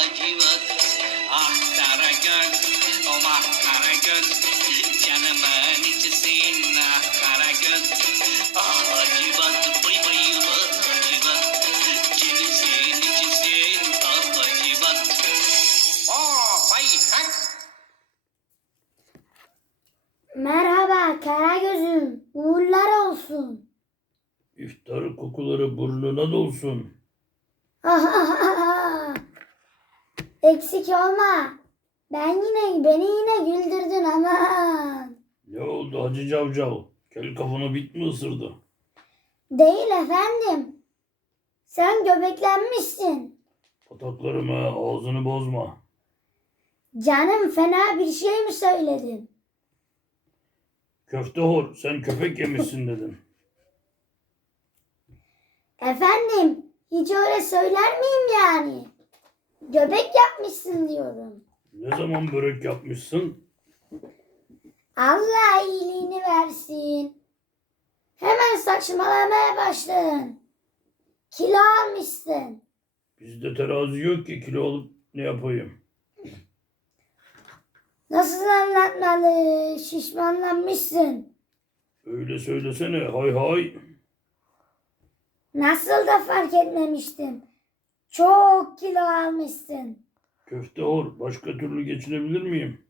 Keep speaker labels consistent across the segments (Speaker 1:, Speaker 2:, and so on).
Speaker 1: hacivat. Ah Karagöz, oh Karagöz, canımın içisin ah Karagöz. Ah hacivat, bıy bıy hacivat, cevizin içisin ah hacivat. Vay hak.
Speaker 2: Merhaba Karagöz'üm, uğurlar olsun.
Speaker 3: İftar kokuları burnuna dolsun.
Speaker 2: Eksik olma. Beni yine güldürdün aman.
Speaker 3: Ne oldu Hacı Cavcav? Kel kafanı bit mi ısırdı?
Speaker 2: Değil efendim. Sen göbeklenmişsin.
Speaker 3: Pataklarıma ağzını bozma.
Speaker 2: Canım fena bir şey mi söyledin?
Speaker 3: Köfte hor, sen köpek yemişsin dedin.
Speaker 2: Efendim hiç öyle söyler miyim yani? Göbek yapmışsın diyorum.
Speaker 3: Ne zaman börek yapmışsın?
Speaker 2: Allah iyiliğini versin. Hemen saçmalamaya başladın. Kilo almışsın.
Speaker 3: Bizde terazi yok ki kilo alıp ne yapayım?
Speaker 2: Nasıl anlatmalı? Şişmanlanmışsın.
Speaker 3: Öyle söylesene hay hay.
Speaker 2: Nasıl da fark etmemiştim. Çok kilo almışsın.
Speaker 3: Köfte hor, başka türlü geçinebilir miyim?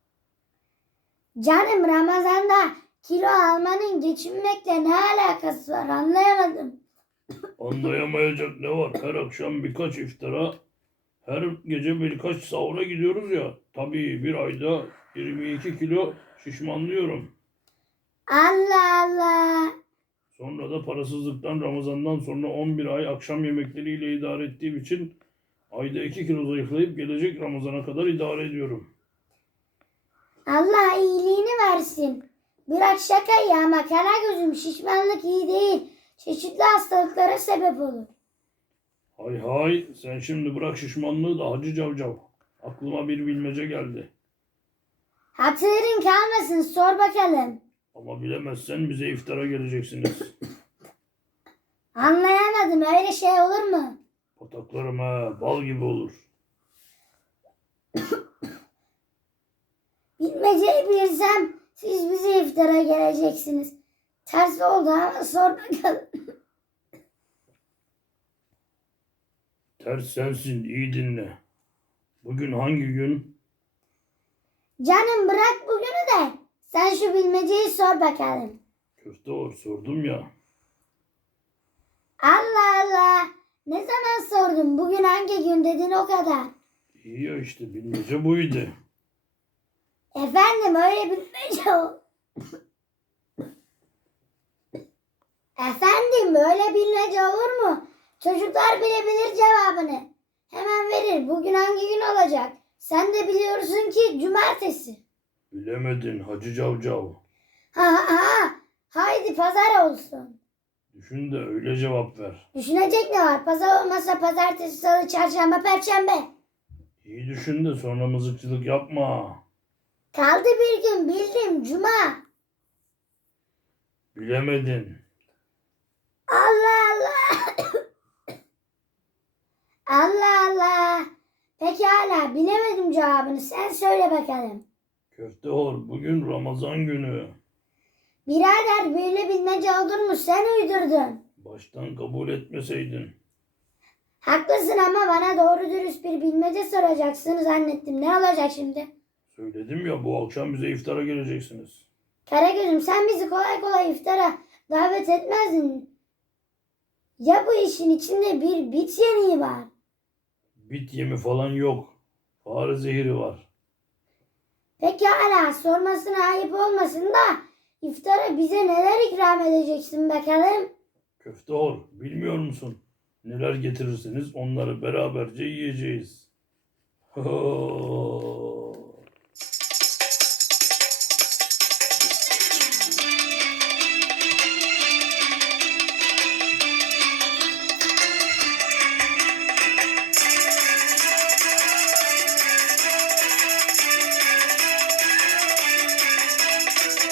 Speaker 2: Canım Ramazan'da kilo almanın geçinmekle ne alakası var anlayamadım.
Speaker 3: Anlayamayacak ne var? Her akşam birkaç iftara, her gece birkaç sahura gidiyoruz ya. Tabii bir ayda 22 kilo şişmanlıyorum.
Speaker 2: Allah Allah.
Speaker 3: Sonra da parasızlıktan Ramazan'dan sonra 11 ay akşam yemekleriyle idare ettiğim için ayda 2 kilo zayıflayıp gelecek Ramazan'a kadar idare ediyorum.
Speaker 2: Allah iyiliğini versin. Bırak şakayı ama Karagöz'üm şişmanlık iyi değil. Çeşitli hastalıklara sebep olur.
Speaker 3: Hay hay, sen şimdi bırak şişmanlığı da Hacı Cavcav. Aklıma bir bilmece geldi.
Speaker 2: Hatırın kalmasın sor bakalım.
Speaker 3: Ama bilemezsen bize iftara geleceksiniz.
Speaker 2: Anlayamadım öyle şey olur mu?
Speaker 3: Pataklarım ha, bal gibi olur.
Speaker 2: Bilmeceyi bilirsem siz bize iftara geleceksiniz. Ters oldu ama sor bakalım.
Speaker 3: Ters sensin, iyi dinle. Bugün hangi gün?
Speaker 2: Canım bırak bugünü de sen şu bilmeceyi sor bakalım.
Speaker 3: Köfte or, sordum ya.
Speaker 2: Allah Allah. Ne zaman sordun? Bugün hangi gün dedin o kadar.
Speaker 3: İyi ya işte bilmece buydu.
Speaker 2: Efendim öyle bilmece o. Efendim öyle bilmece olur mu? Çocuklar bile bilir cevabını. Hemen verir. Bugün hangi gün olacak? Sen de biliyorsun ki cumartesi.
Speaker 3: Bilemedin Hacı Cavcav.
Speaker 2: Ha ha ha. Haydi pazar olsun.
Speaker 3: Düşün de öyle cevap ver.
Speaker 2: Düşünecek ne var? Pazar olmasa pazartesi, salı, çarşamba, perşembe.
Speaker 3: İyi düşün de sonra mızıkçılık yapma.
Speaker 2: Kaldı bir gün bildim cuma.
Speaker 3: Bilemedin.
Speaker 2: Allah Allah. Allah Allah. Pekala bilemedim cevabını. Sen söyle bakalım.
Speaker 3: Köfte or, bugün Ramazan günü.
Speaker 2: Birader böyle bilmece olur mu? Sen uydurdun.
Speaker 3: Baştan kabul etmeseydin.
Speaker 2: Haklısın ama bana doğru dürüst bir bilmece soracaksın zannettim. Ne olacak şimdi?
Speaker 3: Söyledim ya bu akşam bize iftara geleceksiniz.
Speaker 2: Karagöz'üm sen bizi kolay kolay iftara davet etmezdin. Ya bu işin içinde bir bit yeniği var?
Speaker 3: Bit yemi falan yok. Fare zehri var.
Speaker 2: Pekala sormasına ayıp olmasın da iftara bize neler ikram edeceksin bakalım?
Speaker 3: Köfte or, bilmiyor musun? Neler getirirseniz onları beraberce yiyeceğiz.